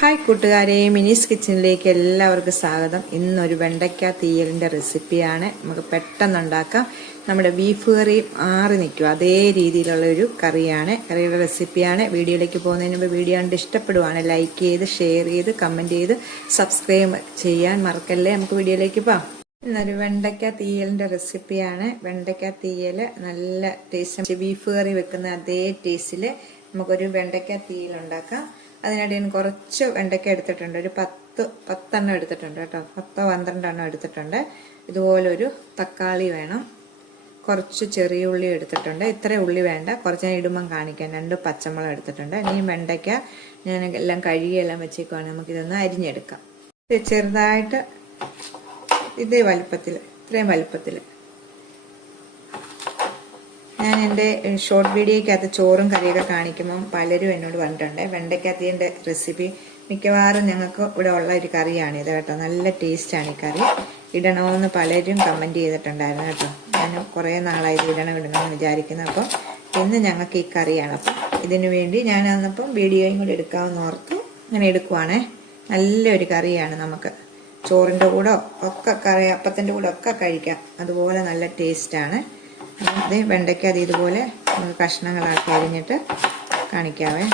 Hi കൂട്ടുകാരെ. മിനിസ് കിച്ചണിലേക്ക് എല്ലാവർക്കും സ്വാഗതം. ഇന്നൊരു വെണ്ടയ്ക്ക തീയലിന്റെ റെസിപ്പിയാണ്. നമുക്ക് പെട്ടെന്ന് ഉണ്ടാക്കാം നമ്മുടെ ബീഫ് കറി ആറി നിൽക്കും. അതേ രീതിയിലുള്ള ഒരു കറിയാണ് കറിയുടെ റെസിപ്പിയാണ്. വീഡിയോയിലേക്ക് പോകുന്നതിന് മുമ്പ് വീഡിയോ കണ്ട് ഇഷ്ടപ്പെടുവാണ് ലൈക്ക് ചെയ്ത് ഷെയർ ചെയ്ത് കമന്റ് ചെയ്ത് സബ്സ്ക്രൈബ് ചെയ്യാൻ മറക്കല്ലേ? നമുക്ക് വീഡിയോയിലേക്ക് പോകാം. ഇന്നൊരു വെണ്ടയ്ക്ക തീയലിന്റെ റെസിപ്പിയാണ്. വെണ്ടയ്ക്ക തീയൽ നല്ല ടേസ്റ്റ് ബീഫ് കറി വെക്കുന്ന അതേ ടേസ്റ്റിൽ നമുക്കൊരു വെണ്ടയ്ക്ക തീയിൽ ഉണ്ടാക്കാം. അതിനിടെ ഞാൻ കുറച്ച് വെണ്ടയ്ക്ക എടുത്തിട്ടുണ്ട്. ഒരു പത്ത് പത്തെണ്ണം എടുത്തിട്ടുണ്ട് കേട്ടോ. പത്തോ പന്ത്രണ്ടെണ്ണം എടുത്തിട്ടുണ്ട്. ഇതുപോലെ ഒരു തക്കാളി വേണം. കുറച്ച് ചെറിയ ഉള്ളി എടുത്തിട്ടുണ്ട്. ഇത്ര ഉള്ളി വേണ്ട. കുറച്ച് ഞാൻ ഇടുമ്പം കാണിക്കാം. രണ്ട് പച്ചമുളക് എടുത്തിട്ടുണ്ട്. ഇനി വെണ്ടയ്ക്ക ഞാൻ എല്ലാം കഴുകിയെല്ലാം വെച്ചേക്കുവാണ്. നമുക്കിതൊന്ന് അരിഞ്ഞെടുക്കാം. ചെറുതായിട്ട് ഇതേ വലിപ്പത്തിൽ ഇത്രയും വലിപ്പത്തിൽ ഞാൻ എന്റെ ഷോർട്ട് വീഡിയോയ്ക്കകത്ത് ചോറും കറിയൊക്കെ കാണിക്കുമ്പം പലരും എന്നോട് പറഞ്ഞിട്ടുണ്ട്. വെണ്ടയ്ക്കത്തിന്റെ റെസിപ്പി മിക്കവാറും ഞങ്ങൾക്ക് ഇവിടെ ഉള്ള ഒരു കറിയാണ് ഇത് കേട്ടോ. നല്ല ടേസ്റ്റാണ് ഈ കറി. ഇടണമെന്ന് പലരും കമന്റ് ചെയ്തിട്ടുണ്ടായിരുന്നു കേട്ടോ. ഞാൻ കുറേ നാളായി ഇത് ഇടണം ഇടണമെന്ന് വിചാരിക്കുന്നു അപ്പം ഇന്ന് ഞങ്ങൾക്ക് ഈ കറിയാണ്. അപ്പം ഇതിനു വേണ്ടി ഞാൻ അന്നപ്പം വീഡിയോയും കൂടി എടുക്കാമെന്ന് ഓർത്തു അങ്ങനെ എടുക്കുവാണേ. നല്ലൊരു കറിയാണ് നമുക്ക്. ചോറിന്റെ കൂടെ ഒക്കെ കറി അപ്പത്തിന്റെ കൂടെ ഒക്കെ കഴിക്കാം. അതുപോലെ നല്ല ടേസ്റ്റാണ് ഇത് വെണ്ടയ്ക്ക അത് ഇതുപോലെ കഷ്ണങ്ങളാക്കി അരിഞ്ഞിട്ട് കാണിക്കാവേ.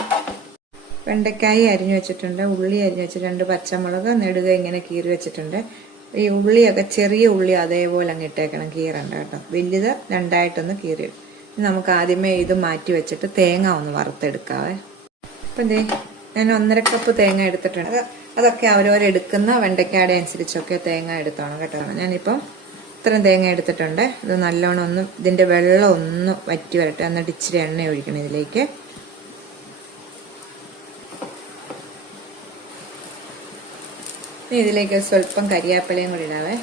വെണ്ടയ്ക്കായി അരിഞ്ഞു വെച്ചിട്ടുണ്ട് ഉള്ളി അരിഞ്ഞു വെച്ചിട്ട് രണ്ട് പച്ചമുളക് നെടുക ഇങ്ങനെ കീറി വെച്ചിട്ടുണ്ട്. ഈ ഉള്ളിയൊക്കെ ചെറിയ ഉള്ളി അതേപോലെ അങ്ങ് ഇട്ടേക്കണം കീറണ്ട കേട്ടോ. വലുത് രണ്ടായിട്ടൊന്ന് കീറി നമുക്ക് ആദ്യമേ ഇത് മാറ്റി വെച്ചിട്ട് തേങ്ങ ഒന്ന് വറുത്തെടുക്കാവേ. അപ്പം എന്തേ ഞാൻ ഒന്നര കപ്പ് തേങ്ങ എടുത്തിട്ടുണ്ട്. അത് അതൊക്കെ അവരവരെടുക്കുന്ന വെണ്ടയ്ക്കാടെ അനുസരിച്ചൊക്കെ തേങ്ങ എടുത്തോണം കേട്ടോ. ഞാനിപ്പം ഇത്രയും തേങ്ങ എടുത്തിട്ടുണ്ട്. ഇത് നല്ലോണം ഒന്ന് ഇതിന്റെ വെള്ളം ഒന്ന് വറ്റി വരട്ടെ. എന്നിട്ട് ഇച്ചിരി എണ്ണ ഒഴിക്കണം ഇതിലേക്ക്. ഇതിലേക്ക് സ്വല്പം കരിയാപ്പിലയും കൂടി ഇടാവേ.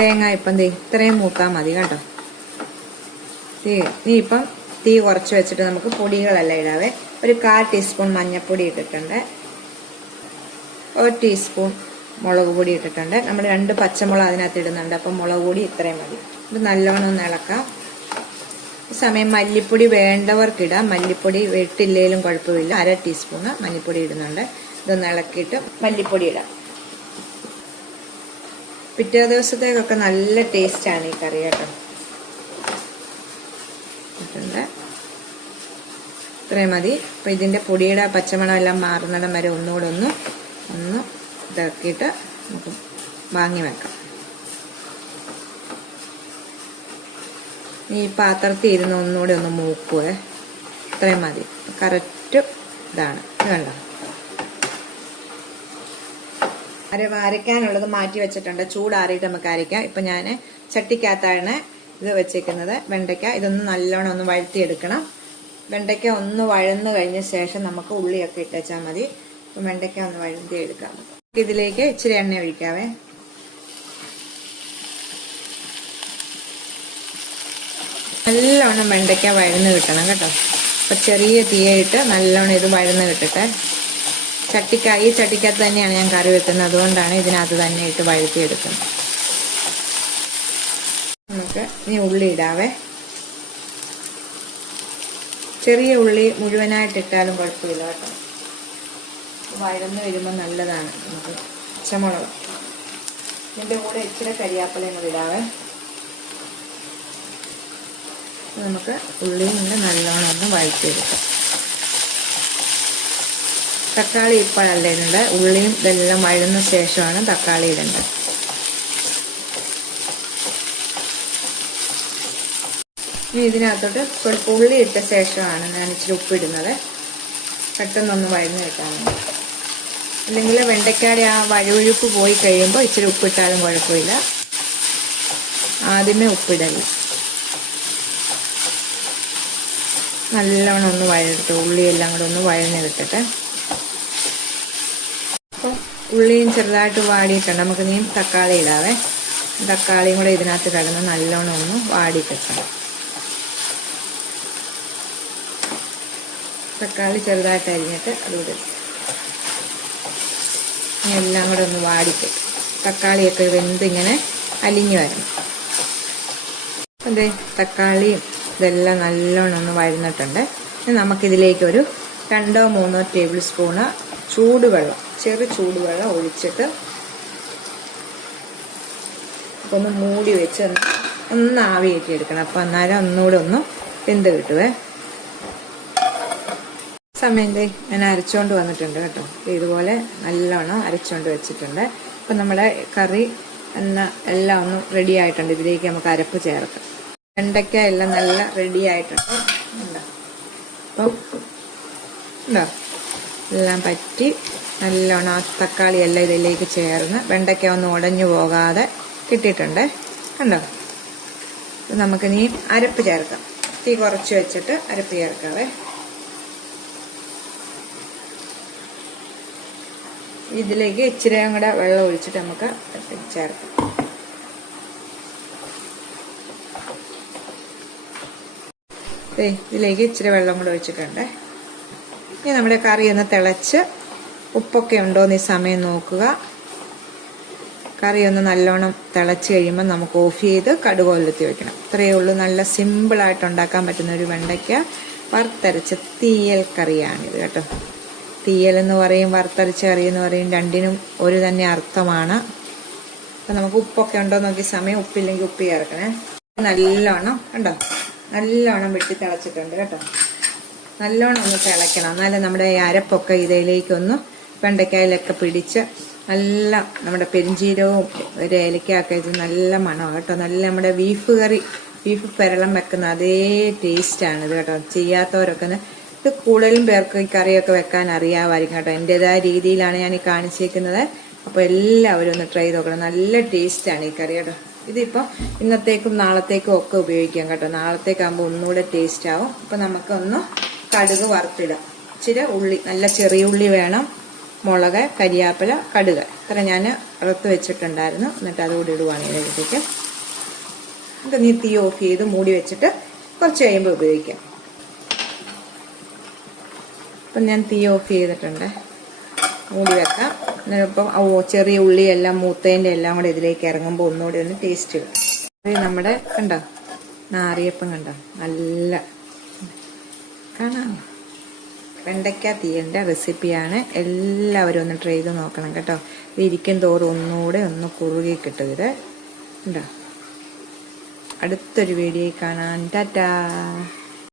തേങ്ങ ഇപ്പം തീ ഇത്രയും മൂത്താൽ മതി കേട്ടോ. തീ നീ ഇപ്പം തീ കുറച്ച് വെച്ചിട്ട് നമുക്ക് പൊടികളെല്ലാം ഇടാവേ. ഒരു കാൽ ടീസ്പൂൺ മഞ്ഞൾപ്പൊടി ഇട്ടിട്ടുണ്ട്. ഒരു ടീസ്പൂൺ മുളക് പൊടി ഇട്ടിട്ടുണ്ട്. നമ്മൾ രണ്ട് പച്ചമുളക് അതിനകത്ത് ഇടുന്നുണ്ട്. അപ്പം മുളക് പൊടി ഇത്രയും മതി. ഇത് നല്ലോണം ഒന്ന് ഇളക്കാം. സമയം മല്ലിപ്പൊടി വേണ്ടവർക്കിടാം മല്ലിപ്പൊടി വെട്ടില്ലേലും കുഴപ്പമില്ല. അര ടീസ്പൂൺ മല്ലിപ്പൊടി ഇടുന്നുണ്ട്. ഇതൊന്ന് ഇളക്കിയിട്ട് മല്ലിപ്പൊടി ഇടാം. പിറ്റേ ദിവസത്തേക്കൊക്കെ നല്ല ടേസ്റ്റാണ് ഈ കറി കേട്ടോ. ഇട്ടുണ്ട് ഇത്രയും മതി. അപ്പം ഇതിന്റെ പൊടിയുടെ പച്ചമണം മാറുന്നിടം വരെ ഒന്നുകൂടെ ഒന്ന് ഒന്ന് ഇതാക്കിയിട്ട് നമുക്ക് വാങ്ങി വെക്കാം. ഈ പാത്രത്തിൽ ഇരുന്ന് ഒന്നുകൂടി ഒന്ന് മൂക്കുവേ. ഇത്രയും മതി. കറക്റ്റ് ഇതാണ്. വേണ്ട അര അരയ്ക്കാനുള്ളത് മാറ്റി വെച്ചിട്ടുണ്ട്. ചൂടാറിയിട്ട് നമുക്ക് അരയ്ക്കാം. ഇപ്പം ഞാൻ ചട്ടിക്കകത്താണ് ഇത് വെച്ചേക്കുന്നത്. വെണ്ടയ്ക്ക. ഇതൊന്ന് നല്ലോണം ഒന്ന് വഴത്തിയെടുക്കണം വെണ്ടയ്ക്ക ഒന്ന് വഴന്നു കഴിഞ്ഞ ശേഷം നമുക്ക് ഉള്ളിയൊക്കെ ഇട്ടേച്ചാൽ മതി. അപ്പം വെണ്ടയ്ക്ക ഒന്ന് വഴറ്റി എടുക്കാം ഇതിലേക്ക് ഇച്ചിരി എണ്ണ ഒഴിക്കാവേ. നല്ലവണ്ണം വെണ്ടയ്ക്ക വഴന്ന് കിട്ടണം കേട്ടോ. അപ്പോൾ ചെറിയ തീയായിട്ട് നല്ലവണ്ണം ഇത് വഴന്ന് കിട്ടട്ടെ. ചട്ടിക്ക ഈ ചട്ടിക്കകത്ത് തന്നെയാണ് ഞാൻ കറി വെക്കുന്നത്. അതുകൊണ്ടാണ് ഇതിനകത്ത് തന്നെ ഇട്ട് വഴുത്തിയെടുക്കുന്നത് നമുക്ക് ഇനി ഉള്ളി ഇടാവേ. ചെറിയ ഉള്ളി മുഴുവനായിട്ട് ഇട്ടാലും കുഴപ്പമില്ല കേട്ടോ. വഴന്ന് വരുമ്പോൾ നല്ലതാണ്. നമുക്ക് പച്ചമുളക്. ഇതിന്റെ കൂടെ ഇച്ചിരി കരിയാപ്പിലയും കൂടി ഇടാവേ. നമുക്ക് ഉള്ളിയും കൂടെ നല്ലോണം ഒന്ന് വഴറ്റിയെടുക്കാം. തക്കാളി ഇപ്പോഴല്ല ഇടേണ്ടത്. ഉള്ളിയും ഇതെല്ലാം വഴന്ന ശേഷമാണ് തക്കാളി ഇടേണ്ടത്. ഇനി ഇതിനകത്തോട്ട് ഉള്ളി ഇട്ട ശേഷമാണ് ഞാൻ ഇച്ചിരി ഉപ്പിടുന്നത്. പെട്ടെന്നൊന്ന് വഴന്ന് വെക്കാൻ വേണ്ടി. അല്ലെങ്കിൽ വെണ്ടയ്ക്കാടെ ആ വഴുവഴുപ്പ് പോയി കഴിയുമ്പോൾ ഇച്ചിരി ഉപ്പിട്ടാലും കുഴപ്പമില്ല. ആദ്യമേ ഉപ്പിടല്ല നല്ലവണ്ണം ഒന്ന് വഴട്ടെ ഉള്ളിയെല്ലാം കൂടെ ഒന്ന് വഴഞ്ഞ് കിട്ടട്ടെ അപ്പോൾ ഉള്ളിയും ചെറുതായിട്ട് വാടിയിട്ടുണ്ട്. നമുക്ക് നീ തക്കാളി ഇടാവേ. തക്കാളിയും കൂടെ ഇതിനകത്ത് കിടന്ന് നല്ലോണം ഒന്ന് വാടിക്കെട്ടണം തക്കാളി ചെറുതായിട്ട് അരിഞ്ഞിട്ട് അതുകൂടെ എല്ലാം കൂടെ ഒന്ന് വാടിക്കും തക്കാളിയൊക്കെ വെന്ത് ഇങ്ങനെ അലിഞ്ഞു വരണം. അതെ തക്കാളിയും ഇതെല്ലാം നല്ലോണം ഒന്ന് വഴന്നിട്ടുണ്ട്. നമുക്കിതിലേക്ക് ഒരു രണ്ടോ മൂന്നോ ടേബിൾ സ്പൂണ് ചൂടുവെള്ളം ചെറു ചൂടുവെള്ളം ഒഴിച്ചിട്ട് ഒന്ന് മൂടി വെച്ച് ഒന്ന് ആവിയൊക്കെ എടുക്കണം. അപ്പം അന്നേരം ഒന്നുകൂടെ ഒന്ന് വെന്ത് കിട്ടുവേ. സമയം ദേ ഞാൻ അരച്ചുകൊണ്ട് വന്നിട്ടുണ്ട് കേട്ടോ. ഇതുപോലെ നല്ലോണം അരച്ചുകൊണ്ട് വെച്ചിട്ടുണ്ട്. അപ്പം നമ്മുടെ കറി എന്ന എല്ലാം ഒന്ന് റെഡി ആയിട്ടുണ്ട്. ഇതിലേക്ക് നമുക്ക് അരപ്പ് ചേർക്കാം. വെണ്ടയ്ക്ക എല്ലാം നല്ല റെഡി ആയിട്ടുണ്ട്. അപ്പം ഉണ്ടോ എല്ലാം പറ്റി നല്ലോണം ആ തക്കാളി എല്ലാം ഇതിലേക്ക് ചേർന്ന് വെണ്ടയ്ക്ക ഒന്നും ഉടഞ്ഞു പോകാതെ കിട്ടിയിട്ടുണ്ട്. കണ്ടോ? നമുക്ക് നമുക്കിനി അരപ്പ് ചേർക്കാം. തീ കുറച്ച് വെച്ചിട്ട് അരപ്പ് ചേർക്കാവേ. ഇതിലേക്ക് ഇച്ചിരി കൂടെ വെള്ളം ഒഴിച്ചിട്ട് നമുക്ക് ചേർക്കാം. ഇതിലേക്ക് ഇച്ചിരി വെള്ളം കൂടെ ഒഴിച്ചിട്ടുണ്ട്. ഇനി നമ്മുടെ കറി ഒന്ന് തിളച്ച് ഉപ്പൊക്കെ ഉണ്ടോ എന്ന് ഈ സമയം നോക്കുക. കറി ഒന്ന് നല്ലോണം തിളച്ച് കഴിയുമ്പോൾ നമുക്ക് ഓഫ് ചെയ്ത് കടുക് കൊല്ലത്തി വെക്കണം. ഇത്രയേ ഉള്ളൂ. നല്ല സിമ്പിളായിട്ട് ഉണ്ടാക്കാൻ പറ്റുന്ന ഒരു വെണ്ടയ്ക്ക വറുത്തരച്ച തീയൽ കറിയാണിത് കേട്ടോ. തീയൽ എന്ന് പറയും വറുത്തരച്ച കറി എന്ന് പറയും രണ്ടിനും ഒരു തന്നെ അർത്ഥമാണ്. അപ്പം നമുക്ക് ഉപ്പൊക്കെ ഉണ്ടോ നോക്കി സമയം ഉപ്പില്ലെങ്കിൽ ഉപ്പ് ചേർക്കണേ. നല്ലോണം കണ്ടോ? നല്ലോണം വെട്ടി തിളച്ചിട്ടുണ്ട് കേട്ടോ. നല്ലോണം ഒന്ന് തിളയ്ക്കണം. എന്നാലേ നമ്മുടെ ഈ അരപ്പൊക്കെ ഇതിലേക്കൊന്ന് വെണ്ടയ്ക്കായിലൊക്കെ പിടിച്ച് നല്ല നമ്മുടെ പെരിഞ്ചീരവും ഒരു ഏലക്കയൊക്കെ ഇത് നല്ല മണമാണ് കേട്ടോ. നല്ല നമ്മുടെ ബീഫ് കറി ബീഫ് പെരളം വെക്കുന്ന അതേ ടേസ്റ്റാണ് ഇത് കേട്ടോ. ചെയ്യാത്തവരൊക്കെ ഇത് കൂടുതലും പേർക്ക് ഈ കറിയൊക്കെ വെക്കാൻ അറിയാമായിരിക്കും കേട്ടോ. എന്റെതായ രീതിയിലാണ് ഞാൻ ഈ കാണിച്ചേക്കുന്നത്. അപ്പോൾ എല്ലാവരും ഒന്ന് ട്രൈ നോക്കണം. നല്ല ടേസ്റ്റാണ് ഈ കറി കേട്ടോ. ഇതിപ്പോൾ ഇന്നത്തേക്കും നാളത്തേക്കും ഒക്കെ ഉപയോഗിക്കാം കേട്ടോ. നാളത്തേക്കാകുമ്പോൾ ഒന്നുകൂടെ ടേസ്റ്റ് ആവും. അപ്പോൾ നമുക്കൊന്ന് കടുക് വറുത്തിടാം. ഇച്ചിരി ഉള്ളി നല്ല ചെറിയ ഉള്ളി വേണം. മുളക് കരിയാപ്പില കടുക്. ഇത്ര ഞാൻ വറുത്ത് വെച്ചിട്ടുണ്ടായിരുന്നു. എന്നിട്ട് അതുകൂടി ഇടുവാണ് ഇതിലേക്ക്. എന്നിട്ട് നീ തീ ഓഫ് ചെയ്ത് മൂടി വെച്ചിട്ട് കുറച്ച് കഴിയുമ്പോൾ ഉപയോഗിക്കാം. അപ്പം ഞാൻ തീ ഓഫ് ചെയ്തിട്ടുണ്ട്. മൂടി വെക്കാം. ഇപ്പം ചെറിയ ഉള്ളിയെല്ലാം മൂത്തേന്റെ എല്ലാം കൂടെ ഇതിലേക്ക് ഇറങ്ങുമ്പോൾ ഒന്നുകൂടി ഒന്ന് ടേസ്റ്റ് കിട്ടും നമ്മുടെ കണ്ടോ? നാറിയപ്പം കണ്ടോ? നല്ല കാണാം വെണ്ടയ്ക്ക തീയന്റെ റെസിപ്പിയാണ്. എല്ലാവരും ഒന്ന് ട്രൈ ചെയ്ത് നോക്കണം കേട്ടോ. ഇത് ഇരിക്കും തോറും ഒന്നുകൂടെ ഒന്ന് കുറുകി കിട്ടും ഇത്. ഉണ്ടോ അടുത്തൊരു വീഡിയോ കാണാൻ ടാറ്റാ.